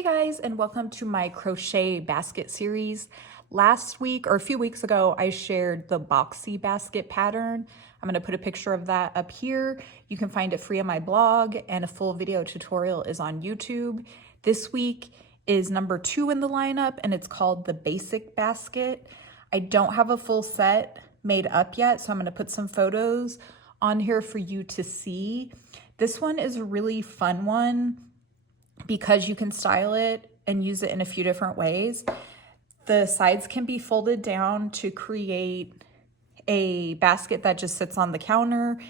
Hey guys, and welcome to my crochet basket series. Last week or a few weeks ago, I shared the boxy basket pattern. I'm going to put a picture of that up here. You can find it free on my blog, and a full video tutorial is on YouTube. This week is number 2 in the lineup, and it's called the Basic Basket. I don't have a full set made up yet, so I'm going to put some photos on here for you to see. This one is a really fun one because you can style it and use it in a few different ways. The sides can be folded down to create a basket that just sits on the counter.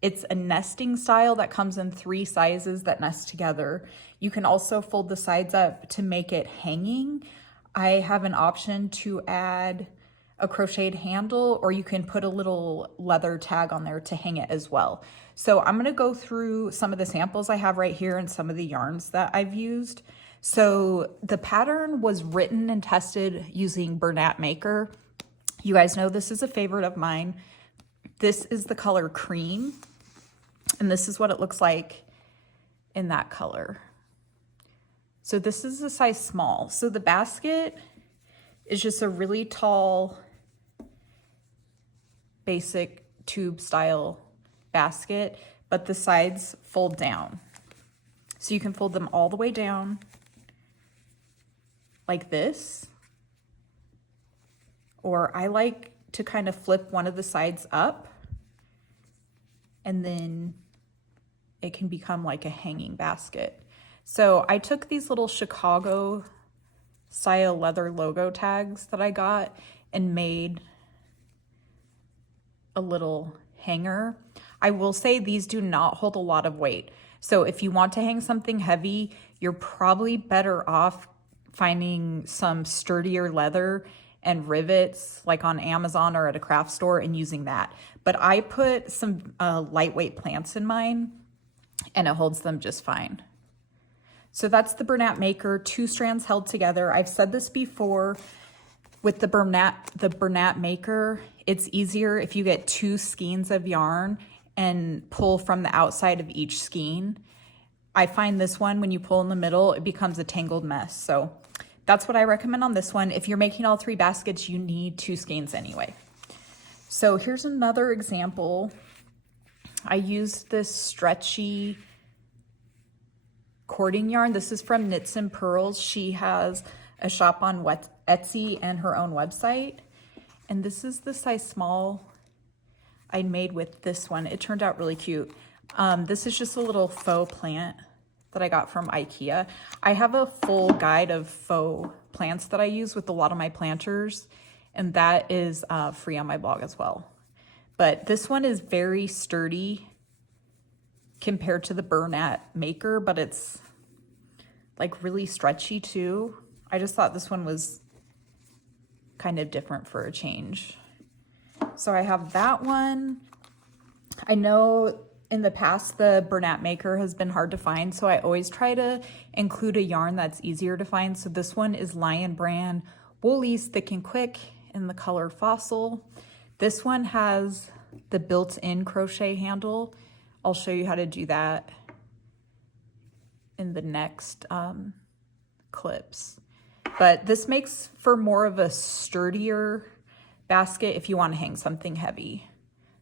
It's a nesting style that comes in 3 sizes that nest together. You can also fold the sides up to make it hanging. I have an option to add a crocheted handle, or you can put a little leather tag on there to hang it as well. So I'm gonna go through some of the samples I have right here and some of the yarns that I've used. So the pattern was written and tested using Bernat Maker. You guys know this is a favorite of mine. This is the color cream, and this is what it looks like in that color. So this is a size small. So the basket is just a really tall, basic tube style basket, but the sides fold down. So you can fold them all the way down like this, or I like to kind of flip one of the sides up, and then it can become like a hanging basket. So I took these little Chicago style leather logo tags that I got and made a little hanger. I will say these do not hold a lot of weight. So if you want to hang something heavy, you're probably better off finding some sturdier leather and rivets like on Amazon or at a craft store and using that. But I put some lightweight plants in mine and it holds them just fine. So that's the Bernat Maker, 2 strands held together. I've said this before, with the Bernat Maker, it's easier if you get 2 skeins of yarn and pull from the outside of each skein. I find this one, when you pull in the middle, it becomes a tangled mess. So that's what I recommend on this one. If you're making all 3 baskets, you need 2 skeins anyway. So here's another example. I used this stretchy cording yarn. This is from Knits and Pearls. She has a shop on Etsy and her own website. And this is the size small I made with this one. It turned out really cute. This is just a little faux plant that I got from IKEA. I have a full guide of faux plants that I use with a lot of my planters, and that is free on my blog as well. But this one is very sturdy compared to the Bernat Maker, but it's like really stretchy too. I just thought this one was kind of different for a change. So I have that one. I know in the past the Bernat Maker has been hard to find, so I always try to include a yarn that's easier to find. So this one is Lion Brand Woolies Thick and Quick in the color Fossil. This one has the built-in crochet handle. I'll show you how to do that in the next clips. But this makes for more of a sturdier basket if you want to hang something heavy.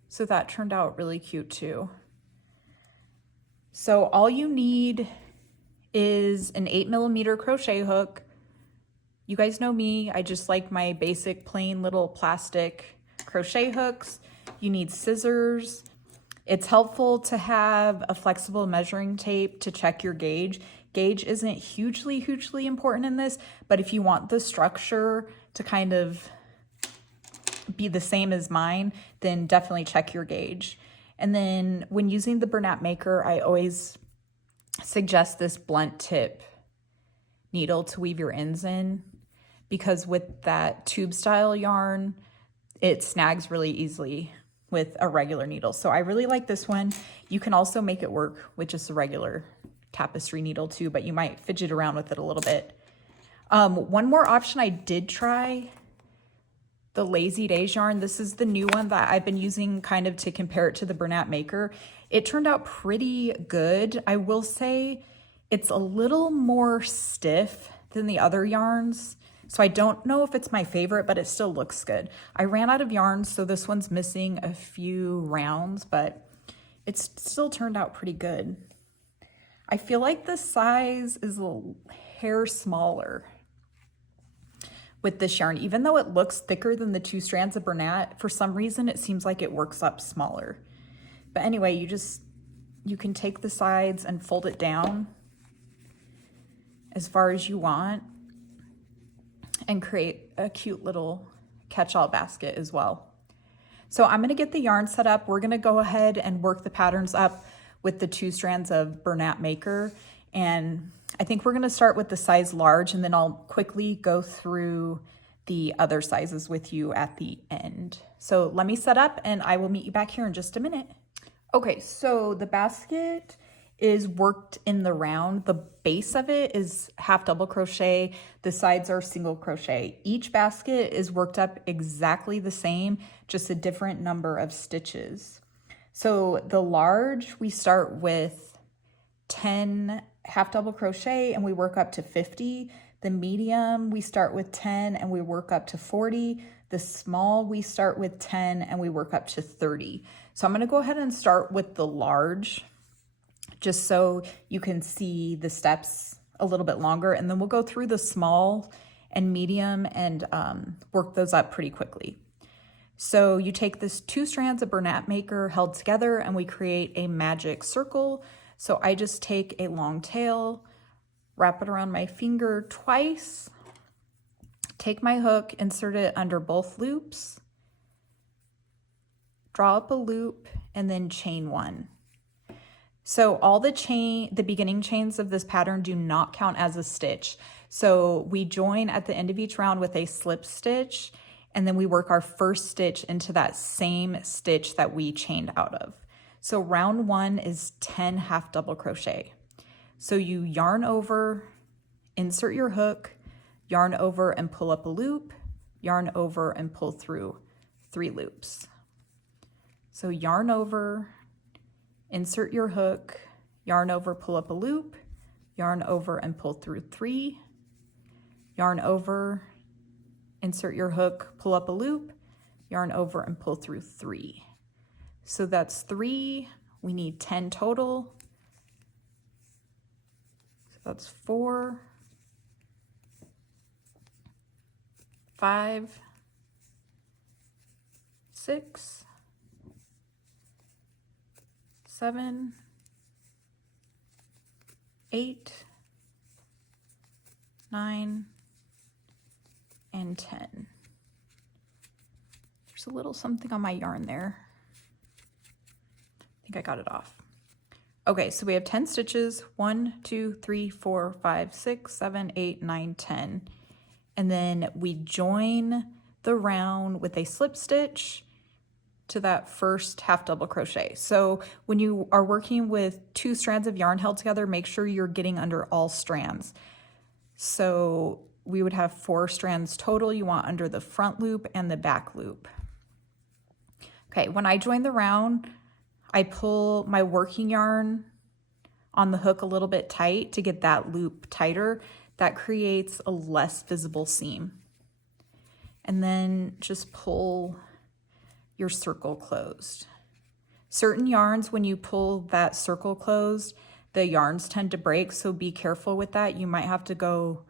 So that turned out really cute too. So all you need is an 8mm crochet hook. You guys know me, I just like my basic plain little plastic crochet hooks. You need scissors. It's helpful to have a flexible measuring tape to check your gauge. Gauge isn't hugely important in this, but if you want the structure to kind of be the same as mine, then definitely check your gauge. And then when using the Bernat Maker, I always suggest this blunt tip needle to weave your ends in, because with that tube style yarn, it snags really easily with a regular needle. So I really like this one. You can also make it work with just a regular tapestry needle too, but you might fidget around with it a little bit. One more option I did try, the Lazy Days yarn. This is the new one that I've been using kind of to compare it to the Bernat Maker. It turned out pretty good. I will say It's a little more stiff than the other yarns. So I don't know if it's my favorite, but it still looks good. I ran out of yarn, so this one's missing a few rounds, but it's still turned out pretty good. I feel like the size is a hair smaller with this yarn. Even though it looks thicker than the 2 strands of Bernat, for some reason it seems like it works up smaller. But anyway, you can take the sides and fold it down as far as you want and create a cute little catch-all basket as well. So I'm gonna get the yarn set up. We're gonna go ahead and work the patterns up with the 2 strands of Bernat Maker. And I think we're gonna start with the size large, and then I'll quickly go through the other sizes with you at the end. So let me set up and I will meet you back here in just a minute. Okay, so the basket is worked in the round. The base of it is half double crochet. The sides are single crochet. Each basket is worked up exactly the same, just a different number of stitches. So the large, we start with 10 half double crochet and we work up to 50. The medium, we start with 10 and we work up to 40. The small, we start with 10 and we work up to 30. So I'm gonna go ahead and start with the large, just so you can see the steps a little bit longer, and then we'll go through the small and medium and work those up pretty quickly. So you take this 2 strands of Bernat Maker held together and we create a magic circle. So I just take a long tail, wrap it around my finger twice, take my hook, insert it under both loops, draw up a loop, and then chain 1. So all the beginning chains of this pattern do not count as a stitch. So we join at the end of each round with a slip stitch, and then we work our first stitch into that same stitch that we chained out of. So round 1 is 10 half double crochet. So you yarn over, insert your hook, yarn over and pull up a loop, yarn over and pull through 3 loops. So yarn over, insert your hook, yarn over, pull up a loop, yarn over and pull through 3, yarn over, insert your hook, pull up a loop, yarn over and pull through 3. So that's 3, we need 10 total. So that's 4, 5, 6, 7, 8, 9, and 10. There's a little something on my yarn there. I think I got it off. Okay, so we have 10 stitches, 1, 2, 3, 4, 5, 6, 7, 8, 9, 10. And then we join the round with a slip stitch to that first half double crochet. So when you are working with 2 strands of yarn held together, make sure you're getting under all strands. So we would have 4 strands total. You want under the front loop and the back loop. Okay, when I join the round, I pull my working yarn on the hook a little bit tight to get that loop tighter. That creates a less visible seam. And then just pull your circle closed. Certain yarns, when you pull that circle closed, the yarns tend to break, so be careful with that. You might have to go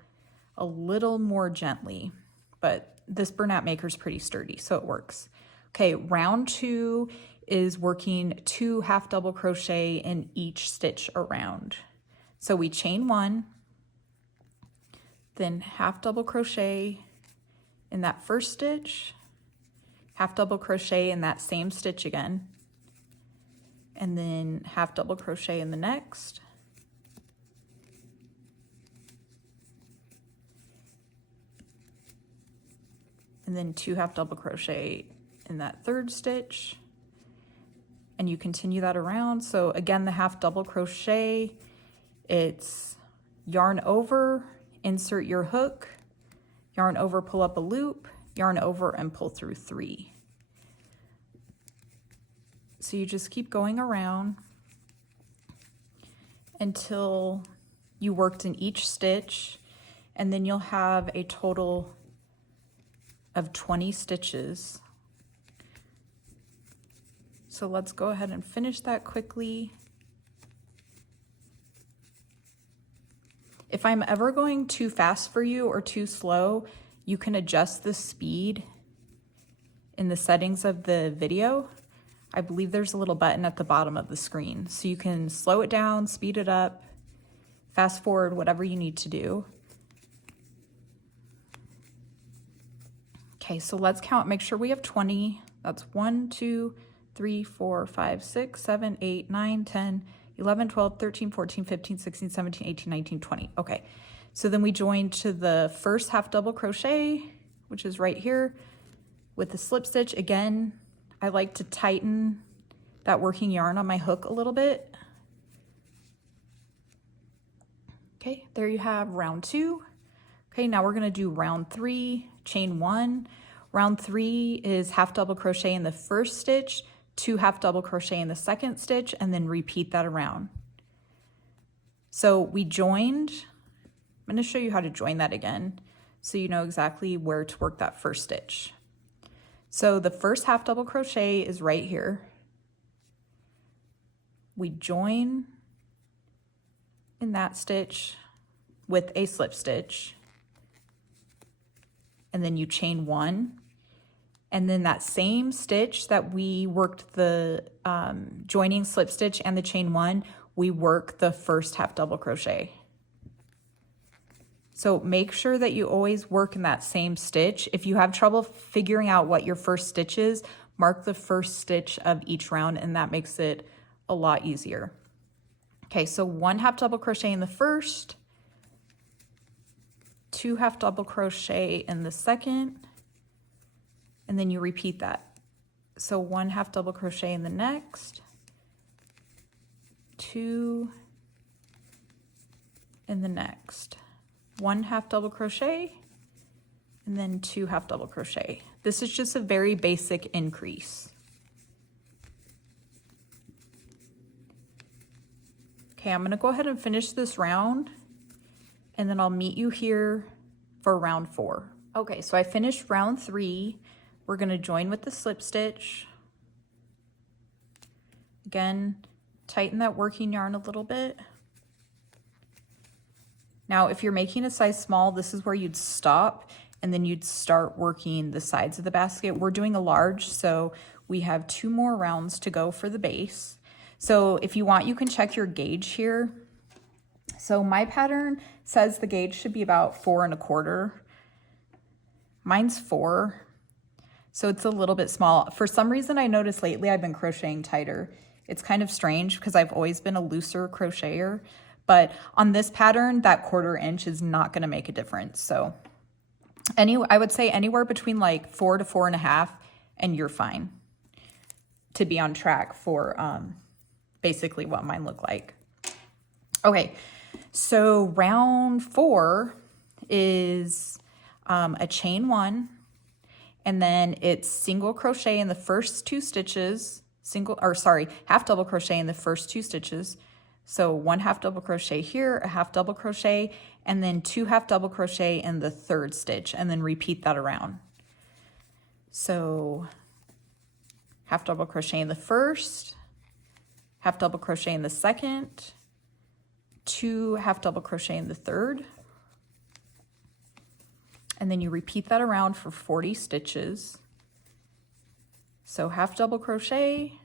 a little more gently, but this Bernat Maker is pretty sturdy, so it works. Okay, round 2 is working 2 half double crochet in each stitch around. So we chain 1, then half double crochet in that first stitch, half double crochet in that same stitch again, and then half double crochet in the next, and then 2 half double crochet in that third stitch, and you continue that around. So again, the half double crochet, it's yarn over, insert your hook, yarn over, pull up a loop, yarn over and pull through 3. So you just keep going around until you worked in each stitch, and then you'll have a total of 20 stitches. So let's go ahead and finish that quickly. If I'm ever going too fast for you or too slow, you can adjust the speed in the settings of the video. I believe there's a little button at the bottom of the screen. So you can slow it down, speed it up, fast forward, whatever you need to do. Okay, so let's count, make sure we have 20. That's 1, 2, 3, 4, 5, 6, 7, 8, 9, 10, 11, 12, 13, 14, 15, 16, 17, 18, 19, 20. Okay, so then we join to the first half double crochet, which is right here with the slip stitch. Again, I like to tighten that working yarn on my hook a little bit. Okay, there you have round 2. Okay, now we're gonna do round 3, chain 1. Round 3 is half double crochet in the first stitch, 2 half double crochet in the second stitch, and then repeat that around. So we joined. I'm gonna show you how to join that again so you know exactly where to work that first stitch. So the first half double crochet is right here. We join in that stitch with a slip stitch, and then you chain 1, and then that same stitch that we worked the joining slip stitch and the chain 1, we work the first half double crochet. So make sure that you always work in that same stitch. If you have trouble figuring out what your first stitch is, mark the first stitch of each round, and that makes it a lot easier. Okay, so 1 half double crochet in the first, 2 half double crochet in the second, and then you repeat that. So 1 half double crochet in the next, 2 in the next, 1 half double crochet, and then 2 half double crochet. This is just a very basic increase. Okay, I'm gonna go ahead and finish this round, and then I'll meet you here for round 4. Okay, so I finished round 3. We're gonna join with the slip stitch. Again, tighten that working yarn a little bit. Now, if you're making a size small, this is where you'd stop, and then you'd start working the sides of the basket. We're doing a large, so we have 2 more rounds to go for the base. So if you want, you can check your gauge here. So my pattern says the gauge should be about 4 1/4. Mine's 4, so it's a little bit small. For some reason, I noticed lately I've been crocheting tighter. It's kind of strange because I've always been a looser crocheter, but on this pattern, that 1/4 inch is not gonna make a difference. So I would say anywhere between like 4 to 4 1/2, and you're fine to be on track for basically what mine look like. Okay, so round 4 is a chain 1, and then it's single crochet in the first 2 stitches, half double crochet in the first 2 stitches. So 1 half double crochet here, a half double crochet, and then 2 half double crochet in the 3rd stitch, and then repeat that around. So half double crochet in the first, half double crochet in the second, 2 half double crochet in the 3rd, and then you repeat that around for 40 stitches. So half double crochet,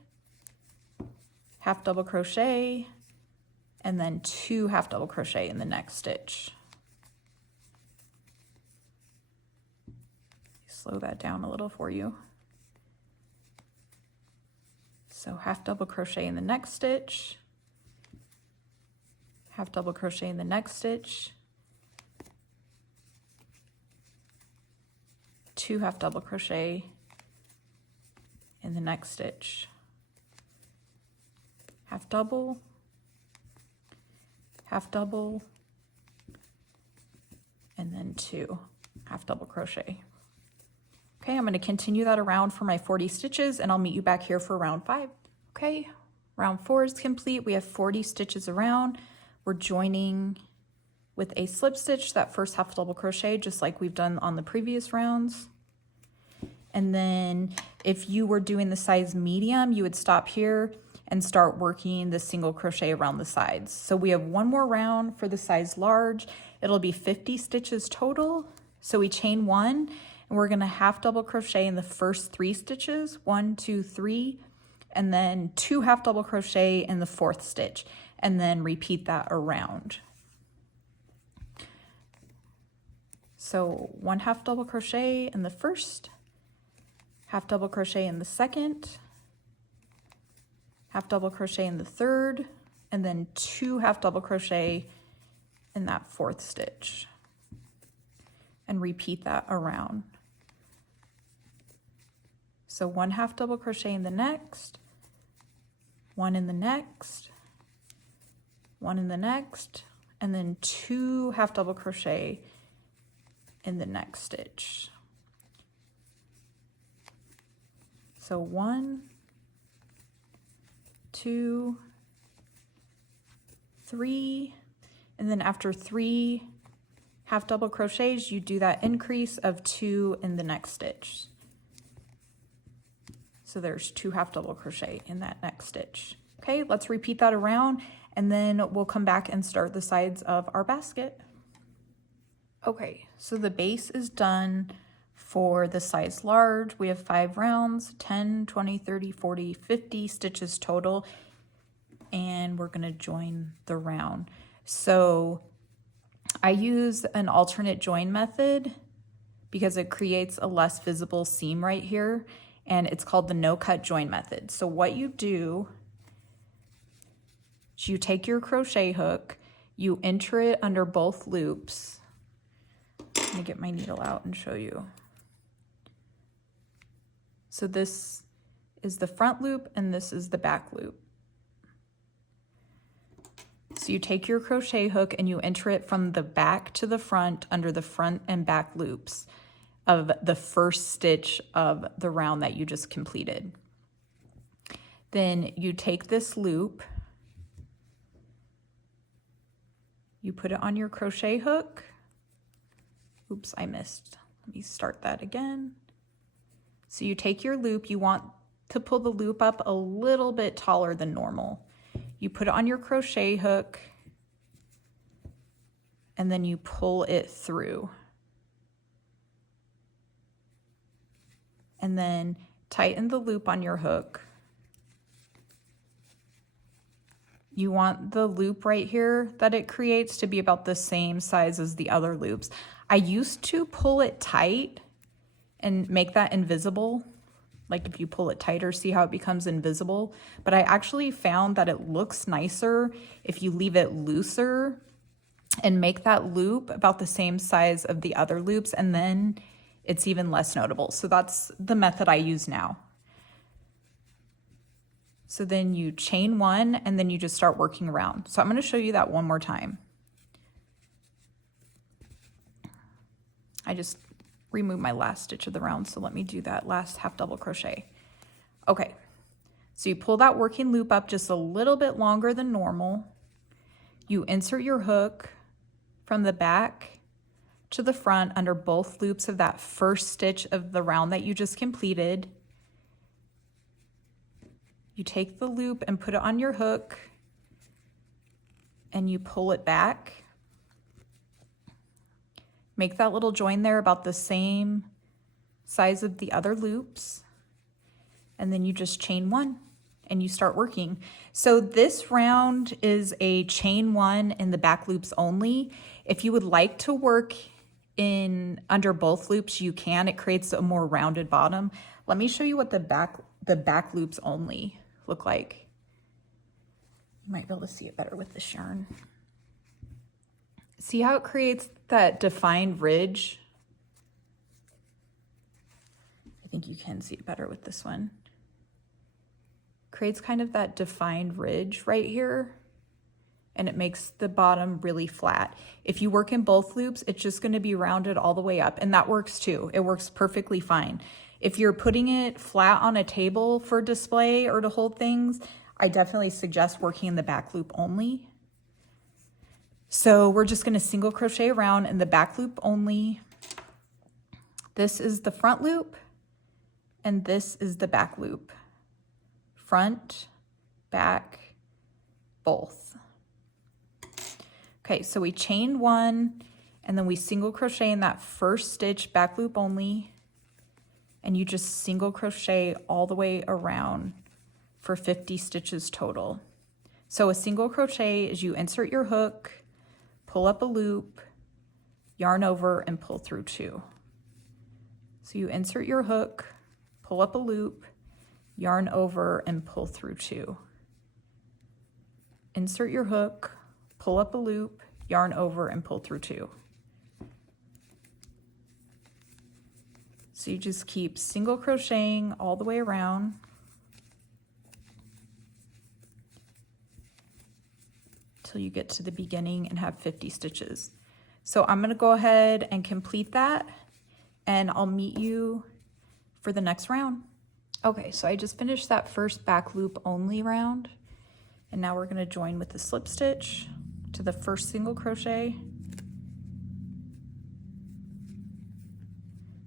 and then 2 half double crochet in the next stitch. Slow that down a little for you. So half double crochet in the next stitch, half double crochet in the next stitch, 2 half double crochet in the next stitch, half double, and then 2 half double crochet. Okay, I'm going to continue that around for my 40 stitches, and I'll meet you back here for round 5. Okay, round 4 is complete. We have 40 stitches around. We're joining with a slip stitch, that first half double crochet, just like we've done on the previous rounds. And then if you were doing the size medium, you would stop here and start working the single crochet around the sides. So we have one more round for the size large. It'll be 50 stitches total. So we chain 1, and we're gonna half double crochet in the first 3 stitches, 1, 2, 3, and then 2 half double crochet in the 4th stitch, and then repeat that around. So 1 half double crochet in the first, half double crochet in the second, half double crochet in the third, and then 2 half double crochet in that 4th stitch, and repeat that around. So 1 half double crochet in the next, 1 in the next, 1 in the next, and then 2 half double crochet in the next stitch. So 1, 2, 3, and then after 3 half double crochets, you do that increase of 2 in the next stitch. So there's 2 half double crochet in that next stitch. Okay, let's repeat that around, and then we'll come back and start the sides of our basket. Okay, so the base is done for the size large. We have 5 rounds, 10, 20, 30, 40, 50 stitches total, and we're gonna join the round. So I use an alternate join method because it creates a less visible seam right here, and it's called the no cut join method. So what you do is you take your crochet hook, you enter it under both loops. Let me get my needle out and show you. So this is the front loop and this is the back loop. So you take your crochet hook and you enter it from the back to the front under the front and back loops of the first stitch of the round that you just completed. Then you take this loop, you put it on your crochet hook. Oops, I missed. Let me start that again. So you take your loop, you want to pull the loop up a little bit taller than normal. You put it on your crochet hook and then you pull it through. And then tighten the loop on your hook. You want the loop right here that it creates to be about the same size as the other loops. I used to pull it tight and make that invisible. Like if you pull it tighter, see how it becomes invisible? But I actually found that it looks nicer if you leave it looser and make that loop about the same size of the other loops, and then it's even less notable. So that's the method I use now. So then you chain 1 and then you just start working around. So I'm going to show you that one more time. I just removed my last stitch of the round, so let me do that last half double crochet. Okay, so you pull that working loop up just a little bit longer than normal. You insert your hook from the back to the front under both loops of that first stitch of the round that you just completed. You take the loop and put it on your hook and you pull it back. Make that little join there about the same size of the other loops. And then you just chain 1 and you start working. So this round is a chain 1 in the back loops only. If you would like to work in under both loops, you can. It creates a more rounded bottom. Let me show you what the back loops only look like. You might be able to see it better with this yarn. See how it creates that defined ridge? I think you can see it better with this one. Creates kind of that defined ridge right here, and it makes the bottom really flat. If you work in both loops, it's just going to be rounded all the way up, and that works too. It works perfectly fine. If you're putting it flat on a table for display or to hold things, I definitely suggest working in the back loop only. So we're just going to single crochet around in the back loop only. This is the front loop and this is the back loop. Front, back, both. Okay, so we chain one and then we single crochet in that first stitch, back loop only, and you just single crochet all the way around for 50 stitches total. So a single crochet is you insert your hook, pull up a loop, yarn over and pull through two. So you insert your hook, pull up a loop, yarn over and pull through two. Insert your hook, pull up a loop, yarn over and pull through two. So you just keep single crocheting all the way around. Till you get to the beginning and have 50 stitches. So I'm gonna go ahead and complete that and I'll meet you for the next round. Okay, so I just finished that first back loop only round and now we're gonna join with the slip stitch to the first single crochet.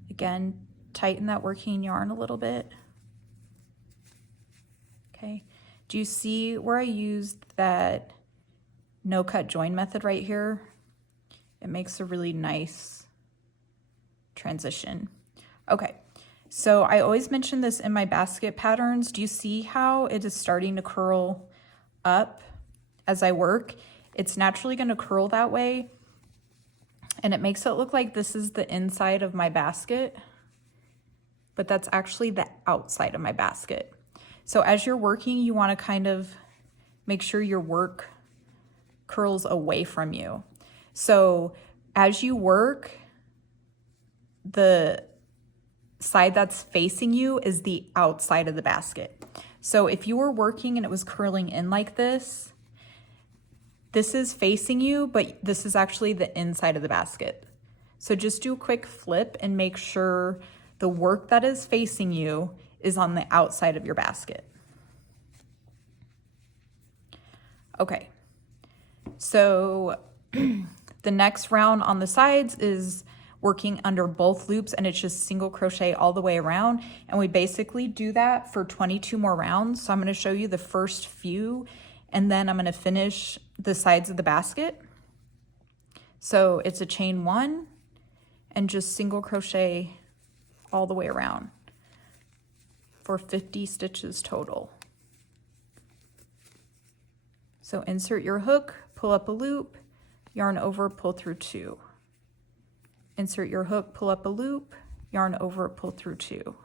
Again, tighten that working yarn a little bit. Okay, do you see where I used that no cut join method right here? It makes a really nice transition. Okay, so I always mention this in my basket patterns. Do you see how it is starting to curl up as I work? It's naturally going to curl that way, and it makes it look like this is the inside of my basket, but that's actually the outside of my basket. So as you're working, you want to kind of make sure your work curls away from you. So as you work, the side that's facing you is the outside of the basket. So if you were working and it was curling in like this is facing you, but this is actually the inside of the basket. So just do a quick flip and make sure the work that is facing you is on the outside of your basket. Okay, so the next round on the sides is working under both loops and it's just single crochet all the way around. And we basically do that for 22 more rounds. So I'm going to show you the first few and then I'm going to finish the sides of the basket. So it's a chain one and just single crochet all the way around for 50 stitches total. So insert your hook, pull up a loop, yarn over, pull through two. Insert your hook, pull up a loop, yarn over, pull through two.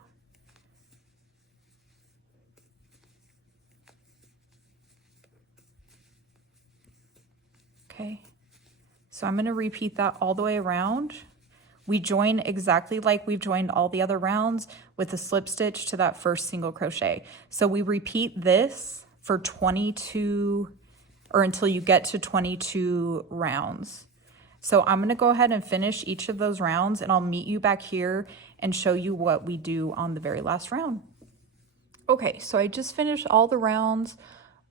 Okay, so I'm going to repeat that all the way around. We join exactly like we've joined all the other rounds with a slip stitch to that first single crochet. So we repeat this for 22 or until you get to 22 rounds. So I'm going to go ahead and finish each of those rounds and I'll meet you back here and show you what we do on the very last round. Okay, so I just finished all the rounds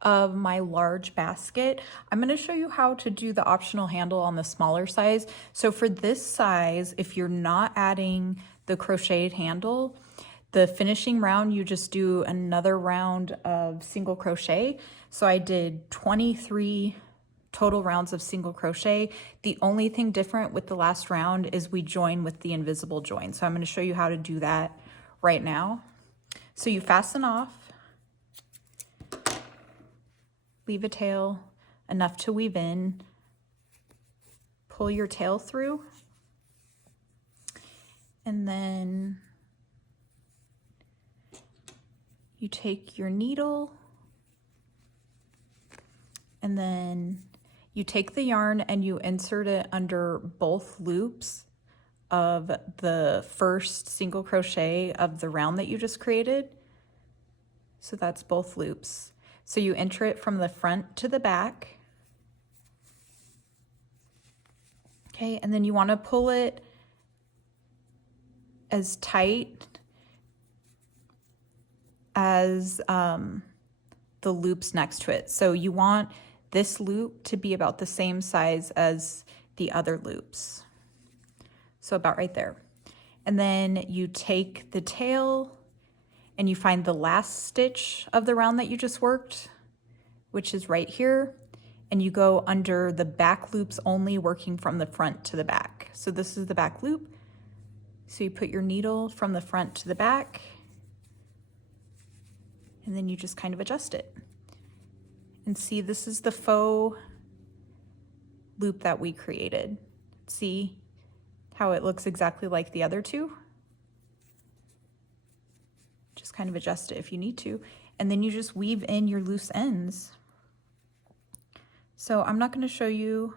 of my large basket. I'm going to show you how to do the optional handle on the smaller size. So for this size, if you're not adding the crocheted handle, the finishing round, you just do another round of single crochet. So I did 23 total rounds of single crochet. The only thing different with the last round is we join with the invisible join. So I'm going to show you how to do that right now. So you fasten off, leave a tail enough to weave in, pull your tail through, and then you take your needle and then you take the yarn and you insert it under both loops of the first single crochet of the round that you just created. So that's both loops. So you enter it from the front to the back. Okay, and then you want to pull it as tight as the loops next to it. So you want this loop to be about the same size as the other loops. So about right there. And then you take the tail and you find the last stitch of the round that you just worked, which is right here. And you go under the back loops only, working from the front to the back. So this is the back loop. So you put your needle from the front to the back, and then you just kind of adjust it. And see, this is the faux loop that we created. See how it looks exactly like the other two? Just kind of adjust it if you need to. And then you just weave in your loose ends. So I'm not going to show you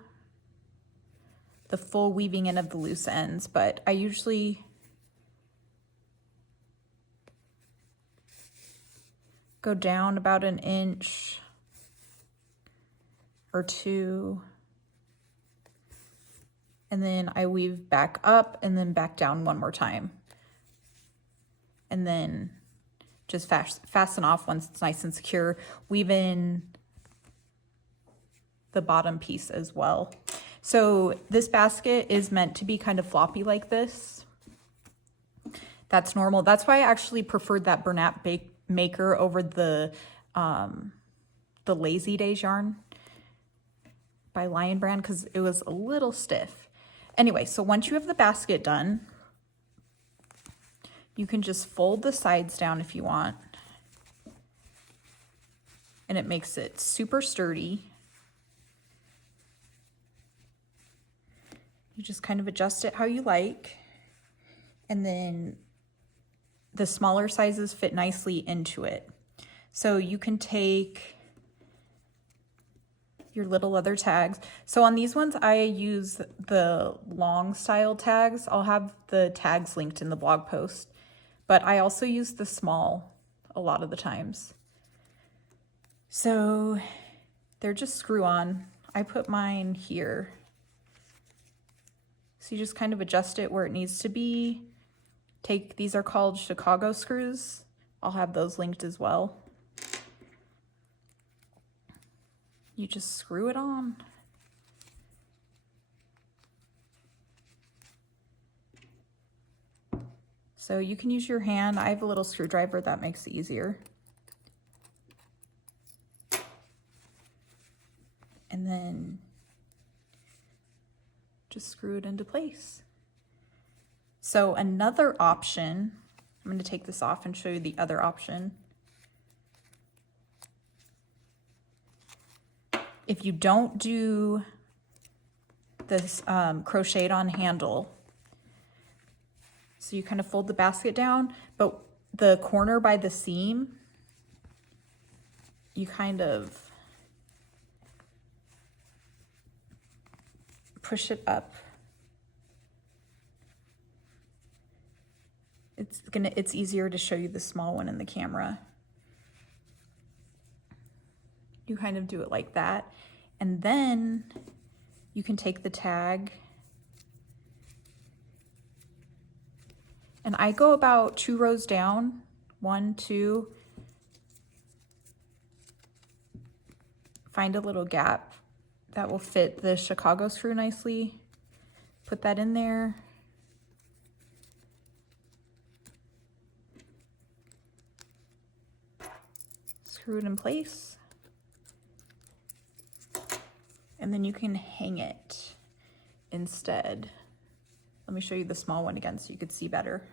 the full weaving in of the loose ends, but I usually go down about an inch or two, and then I weave back up and then back down one more time. And then just fasten off once it's nice and secure. Weave in the bottom piece as well. So this basket is meant to be kind of floppy like this. That's normal. That's why I actually preferred that Bernat maker over the Lazy Days yarn by Lion Brand, because it was a little stiff. Anyway, so once you have the basket done, you can just fold the sides down if you want. And it makes it super sturdy. You just kind of adjust it how you like. And then the smaller sizes fit nicely into it. So you can take your little leather tags. So on these ones, I use the long style tags. I'll have the tags linked in the blog post, but I also use the small a lot of the times. So they're just screw on. I put mine here. So you just kind of adjust it where it needs to be. These are called Chicago screws. I'll have those linked as well. You just screw it on. So you can use your hand. I have a little screwdriver that makes it easier. And then just screw it into place. So another option, I'm going to take this off and show you the other option. If you don't do this crocheted on handle, so you kind of fold the basket down, but the corner by the seam, you kind of push it up. It's easier to show you the small one in the camera. You kind of do it like that. And then you can take the tag. And I go about 2 rows down, 1, 2. Find a little gap that will fit the Chicago screw nicely. Put that in there. Screw it in place. And then you can hang it instead. Let me show you the small one again so you could see better.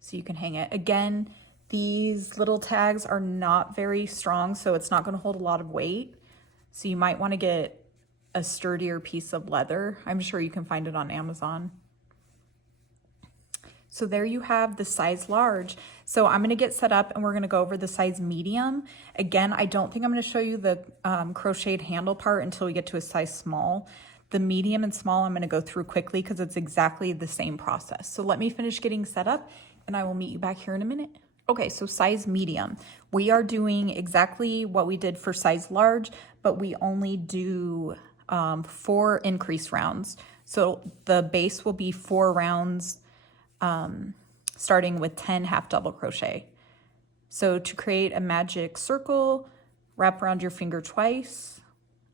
So you can hang it. Again, these little tags are not very strong, so it's not going to hold a lot of weight. So you might want to get a sturdier piece of leather. I'm sure you can find it on Amazon. So there you have the size large. So I'm going to get set up and we're going to go over the size medium. Again, I don't think I'm going to show you the crocheted handle part until we get to a size small. The medium and small I'm going to go through quickly because it's exactly the same process. So let me finish getting set up and I will meet you back here in a minute. Okay, so size medium. We are doing exactly what we did for size large, but we only do 4 increase rounds. So the base will be 4 rounds, starting with 10 half double crochet. So to create a magic circle, wrap around your finger twice,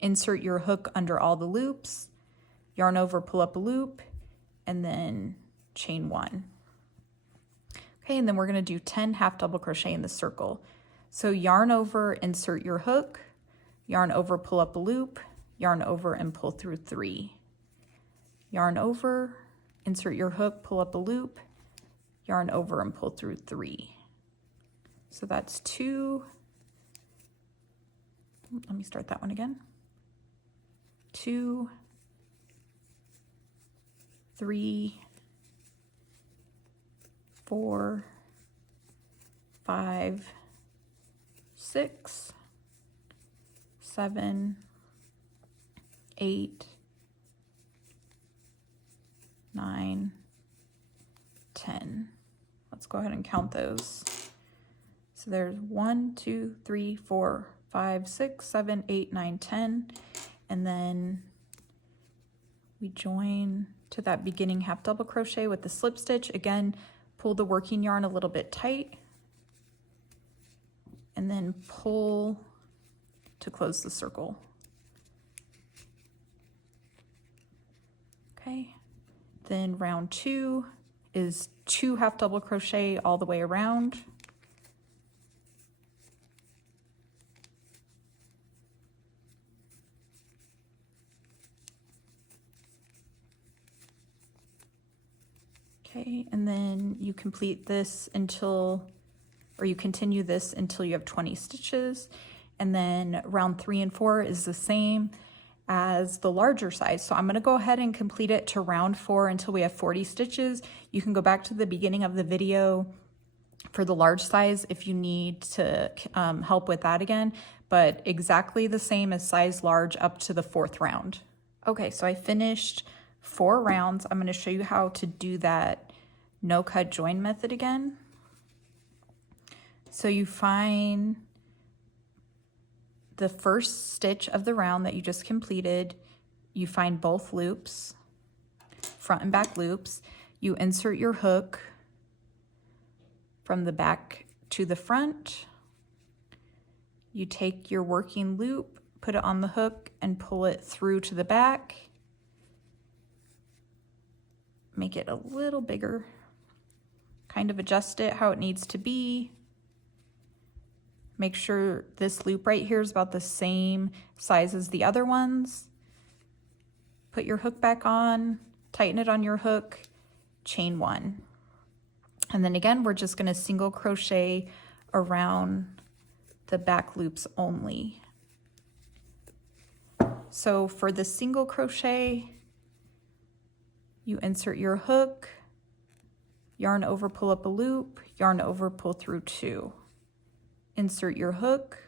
insert your hook under all the loops, yarn over, pull up a loop, and then chain 1. Okay, and then we're gonna do 10 half double crochet in the circle. So yarn over, insert your hook, yarn over, pull up a loop, yarn over and pull through 3. Yarn over, insert your hook, pull up a loop, yarn over and pull through 3. So that's 2. Let me start that one again. 2, 3, 4, 5, 6, 7, 8, 9, 10. Let's go ahead and count those. So there's 1, 2, 3, 4, 5, 6, 7, 8, 9, 10. And then we join to that beginning half double crochet with the slip stitch. Again, pull the working yarn a little bit tight and then pull to close the circle. Okay, then round 2 is 2 half double crochet all the way around. Okay, and then you complete this until, or you continue this until you have 20 stitches. And then round 3 and 4 is the same as the larger size. So I'm gonna go ahead and complete it to round 4 until we have 40 stitches. You can go back to the beginning of the video for the large size if you need to help with that again, but exactly the same as size large up to the 4th round. Okay, so I finished 4 rounds. I'm going to show you how to do that no cut join method again. So you find the first stitch of the round that you just completed, you find both loops, front and back loops, you insert your hook from the back to the front, you take your working loop, put it on the hook and pull it through to the back. Make it a little bigger, kind of adjust it how it needs to be. Make sure this loop right here is about the same size as the other ones. Put your hook back on, tighten it on your hook, chain 1. And then again, we're just gonna single crochet around the back loops only. So for the single crochet, you insert your hook, yarn over, pull up a loop, yarn over, pull through 2. Insert your hook,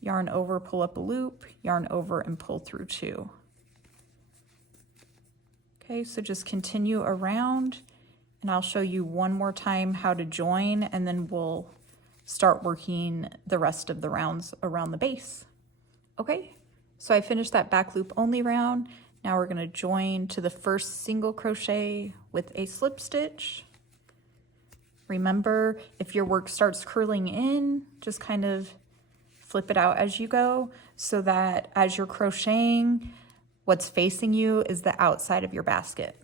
yarn over, pull up a loop, yarn over and pull through 2. Okay, so just continue around and I'll show you one more time how to join and then we'll start working the rest of the rounds around the base. Okay, so I finished that back loop only round. Now we're gonna join to the first single crochet with a slip stitch. Remember, if your work starts curling in, just kind of flip it out as you go so that as you're crocheting, what's facing you is the outside of your basket.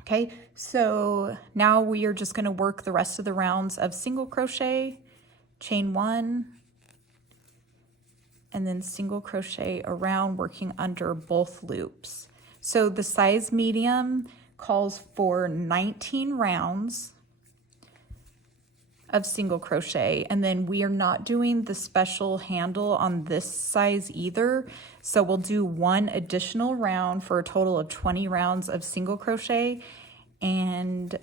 Okay, so now we are just gonna work the rest of the rounds of single crochet, chain 1, and then single crochet around working under both loops. So the size medium calls for 19 rounds of single crochet, and then we are not doing the special handle on this size either. So we'll do 1 additional round for a total of 20 rounds of single crochet, and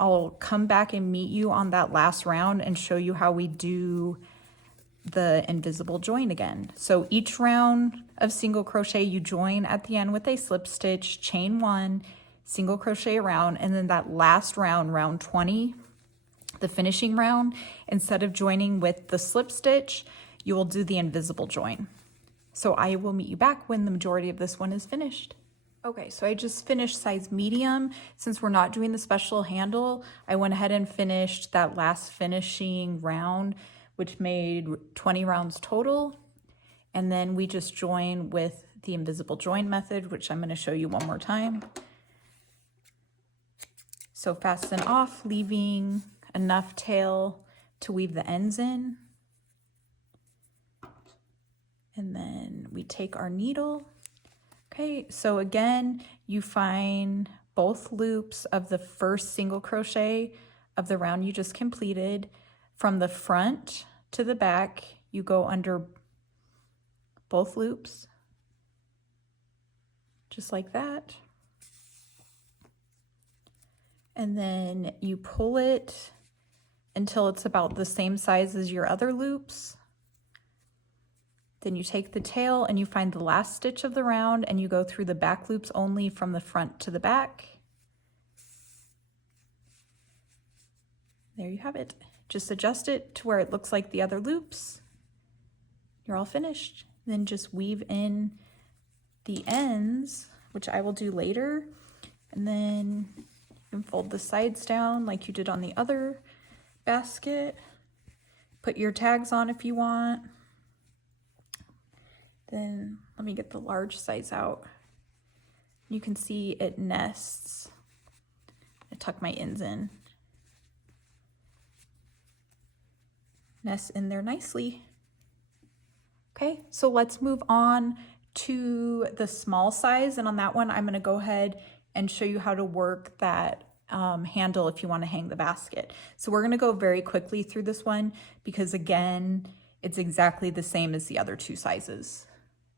I'll come back and meet you on that last round and show you how we do the invisible join again. So each round of single crochet you join at the end with a slip stitch, chain 1, single crochet around, and then that last round, round 20, the finishing round, instead of joining with the slip stitch, you will do the invisible join. So I will meet you back when the majority of this one is finished. Okay, so I just finished size medium. Since we're not doing the special handle, I went ahead and finished that last finishing round, which made 20 rounds total. And then we just join with the invisible join method, which I'm going to show you one more time. So fasten off, leaving enough tail to weave the ends in. And then we take our needle. Okay, so again, you find both loops of the first single crochet of the round you just completed. From the front to the back, you go under both loops, just like that. And then you pull it until it's about the same size as your other loops. Then you take the tail and you find the last stitch of the round and you go through the back loops only from the front to the back. There you have it. Just adjust it to where it looks like the other loops. You're all finished. Then just weave in the ends, which I will do later. And then you can fold the sides down like you did on the other basket. Put your tags on if you want. Then let me get the large size out. You can see it nests. I tuck my ends in. Nests in there nicely. Okay, so let's move on to the small size. And on that one, I'm going to go ahead and show you how to work that handle if you want to hang the basket. So we're going to go very quickly through this one because again, it's exactly the same as the other two sizes.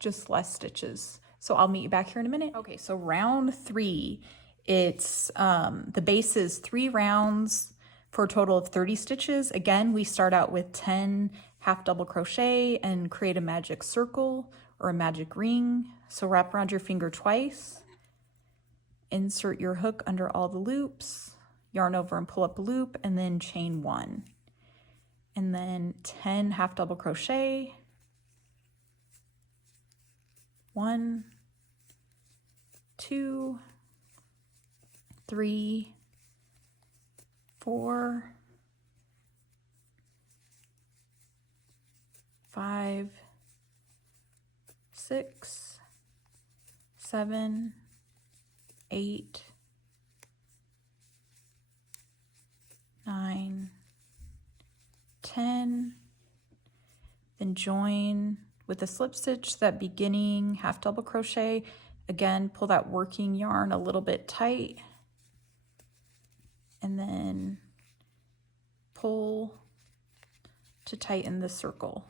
Just less stitches. So I'll meet you back here in a minute. Okay, so round 3, it's the base is 3 rounds for a total of 30 stitches. Again, we start out with 10 half double crochet and create a magic circle or a magic ring. So wrap around your finger twice, insert your hook under all the loops, yarn over and pull up a loop, and then chain 1. And then 10 half double crochet, 1, 2, 3, 4, 5, 6, 7, 8, 9, 10, then join with a slip stitch, that beginning half double crochet. Again, pull that working yarn a little bit tight and then pull to tighten the circle.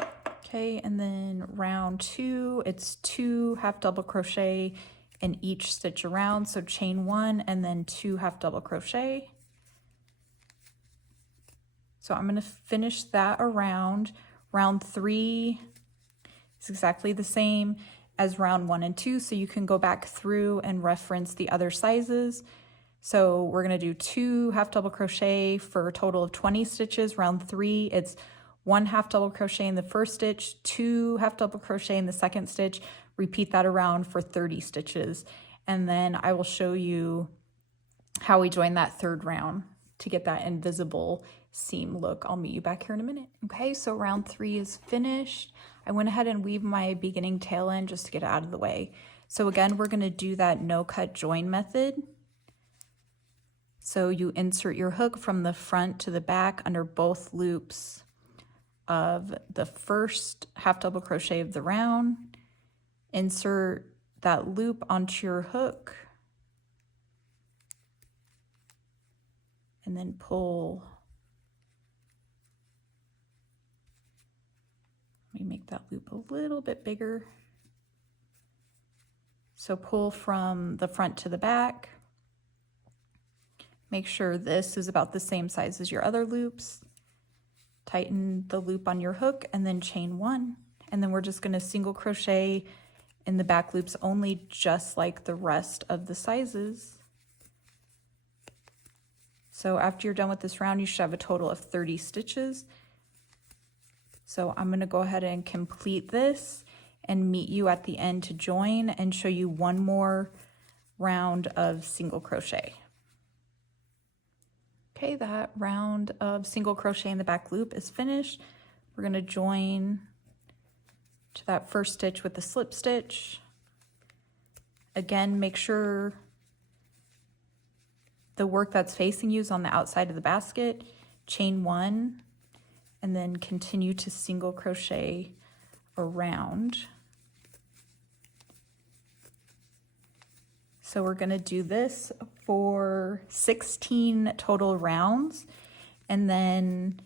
Okay, and then round 2, it's 2 half double crochet in each stitch around. So chain 1 and then 2 half double crochet. So I'm going to finish that around. Round 3 is exactly the same as round 1 and 2, so you can go back through and reference the other sizes. So we're going to do 2 half double crochet for a total of 20 stitches. Round 3, it's 1 half double crochet in the first stitch, 2 half double crochet in the second stitch. Repeat that around for 30 stitches. And then I will show you how we join that third round to get that invisible seam look. I'll meet you back here in a minute. Okay, so round 3 is finished. I went ahead and weaved my beginning tail in just to get it out of the way. So again, we're going to do that no cut join method. So you insert your hook from the front to the back under both loops of the first half double crochet of the round. Insert that loop onto your hook and then pull. Let me make that loop a little bit bigger. So pull from the front to the back. Make sure this is about the same size as your other loops. Tighten the loop on your hook and then chain 1. And then we're just going to single crochet in the back loops only, just like the rest of the sizes. So after you're done with this round, you should have a total of 30 stitches. So I'm going to go ahead and complete this, and meet you at the end to join and show you one more round of single crochet. Okay, that round of single crochet in the back loop is finished. We're going to join to that first stitch with the slip stitch. Again, make sure the work that's facing you is on the outside of the basket. Chain 1 and then continue to single crochet around. So we're going to do this for 16 total rounds, and then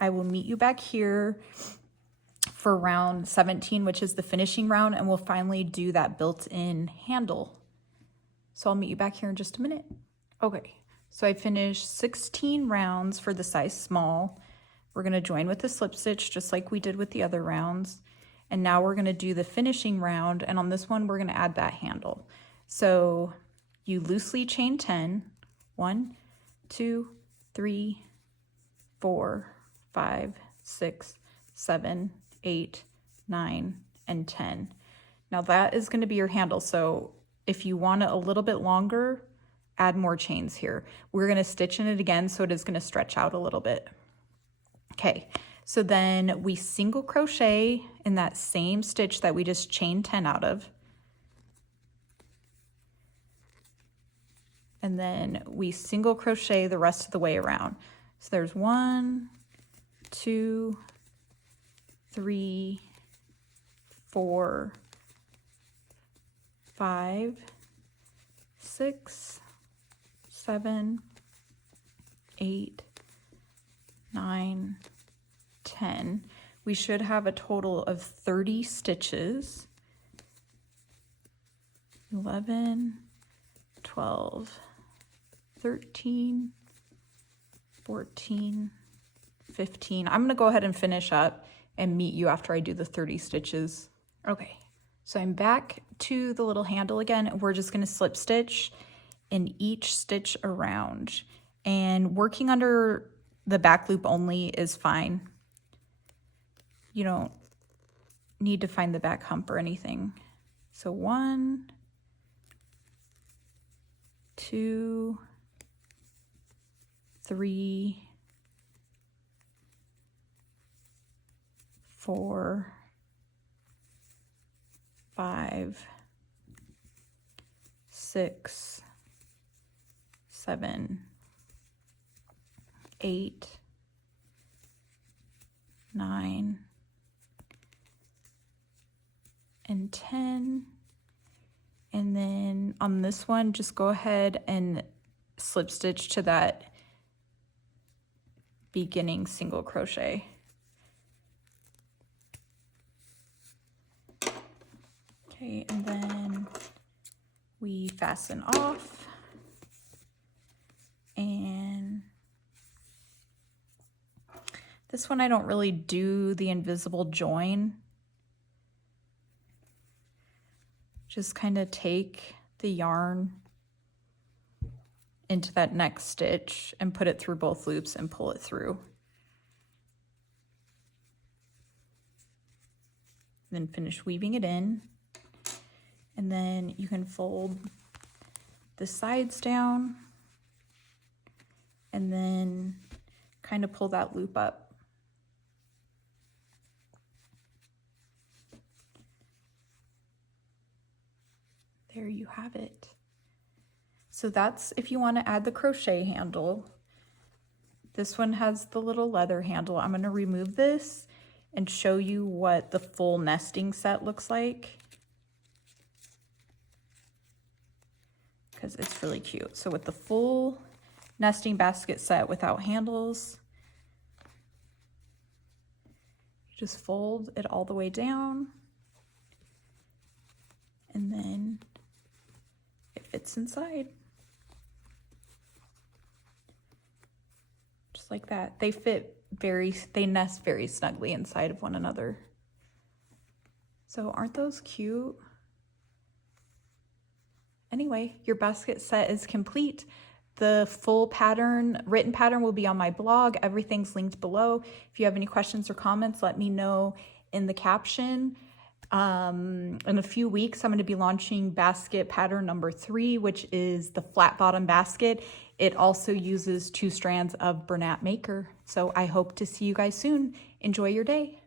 I will meet you back here for round 17, which is the finishing round, and we'll finally do that built-in handle. So I'll meet you back here in just a minute. Okay, so I finished 16 rounds for the size small. We're going to join with the slip stitch just like we did with the other rounds. And now we're going to do the finishing round, and on this one we're going to add that handle. So you loosely chain 10, 1, 2, 3, 4, 5, 6, 7, 8, 9, and 10. Now that is going to be your handle. So if you want it a little bit longer, add more chains here. We're going to stitch in it again, so it is going to stretch out a little bit. Okay, so then we single crochet in that same stitch that we just chained 10 out of. And then we single crochet the rest of the way around. So there's 1, 2, 3, 4, 5, 6, 7, 8, 9, 10. We should have a total of 30 stitches. 11, 12, 13, 14, 15. I'm gonna go ahead and finish up and meet you after I do the 30 stitches. Okay, so I'm back to the little handle again. We're just gonna slip stitch in each stitch around, and working under the back loop only is fine. You don't need to find the back hump or anything. So 1, 2, 3, 4, 5, 6, 7, 8, 9, and 10. And then on this one, just go ahead and slip stitch to that beginning single crochet. Okay, and then we fasten off, and this one I don't really do the invisible join. Just kind of take the yarn into that next stitch and put it through both loops and pull it through. Then finish weaving it in. And then you can fold the sides down and then kind of pull that loop up. There you have it. So that's if you want to add the crochet handle. This one has the little leather handle. I'm going to remove this and show you what the full nesting set looks like, because it's really cute. So with the full nesting basket set without handles, you just fold it all the way down, and then it fits inside. Just like that. They nest very snugly inside of one another. So aren't those cute? Anyway, your basket set is complete. The full pattern, written pattern, will be on my blog. Everything's linked below. If you have any questions or comments, let me know in the caption. In a few weeks, I'm going to be launching basket pattern number 3, which is the flat bottom basket. It also uses 2 strands of Bernat Maker. So I hope to see you guys soon. Enjoy your day.